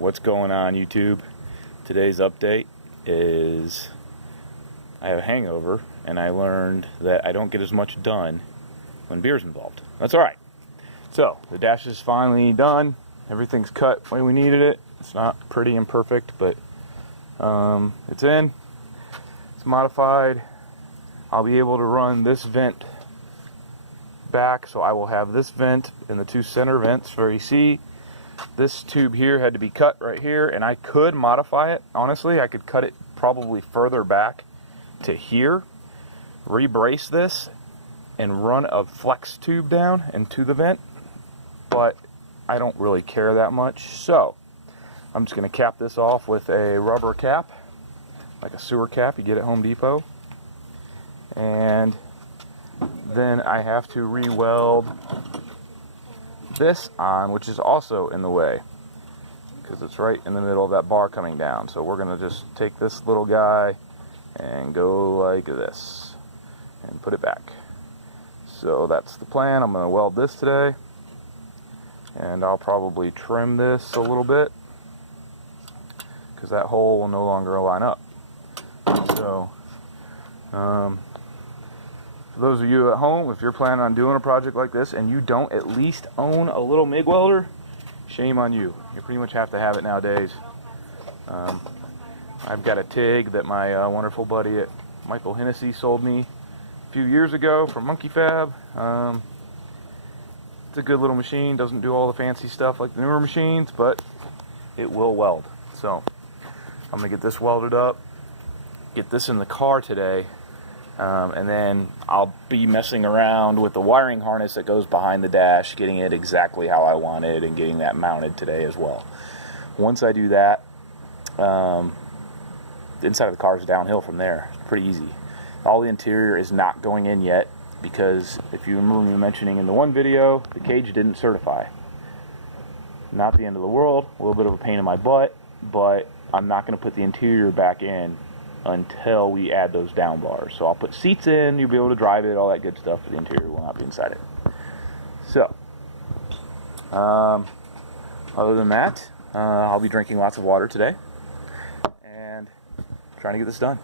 What's going on, YouTube? Today's update is I have a hangover and I learned that I don't get as much done when beer's involved. That's alright. So the dash is finally done. Everything's cut the way we needed it. It's not pretty and perfect, but it's in. It's modified. I'll be able to run this vent back, so I will have this vent and the two center vents for AC. This tube here had to be cut right here, and I could modify it. Honestly, I could cut it probably further back to here, re-brace this, and run a flex tube down into the vent, but I don't really care that much, so I'm just going to cap this off with a rubber cap, like a sewer cap you get at Home Depot, and then I have to re-weld this on, which is also in the way because it's right in the middle of that bar coming down. So we're going to just take this little guy and go like this and put it back. So that's the plan. I'm going to weld this today, and I'll probably trim this a little bit because that hole will no longer line up. So for those of you at home, if you're planning on doing a project like this and you don't at least own a little MIG welder, shame on you. You pretty much have to have it nowadays. I've got a TIG that my wonderful buddy at Michael Hennessy sold me a few years ago from Monkey Fab. It's a good little machine. Doesn't do all the fancy stuff like the newer machines, but it will weld. So I'm going to get this welded up, get this in the car today, and then I'll be messing around with the wiring harness that goes behind the dash, getting it exactly how I want it, and getting that mounted today as well. Once I do that, the inside of the car is downhill from there. It's pretty easy. All the interior is not going in yet because, if you remember me mentioning in the one video, the cage didn't certify. Not the end of the world, a little bit of a pain in my butt, but I'm not going to put the interior back in until we add those down bars. So I'll put seats in, you'll be able to drive it, all that good stuff, but the interior will not be inside it. So, other than that, I'll be drinking lots of water today and trying to get this done.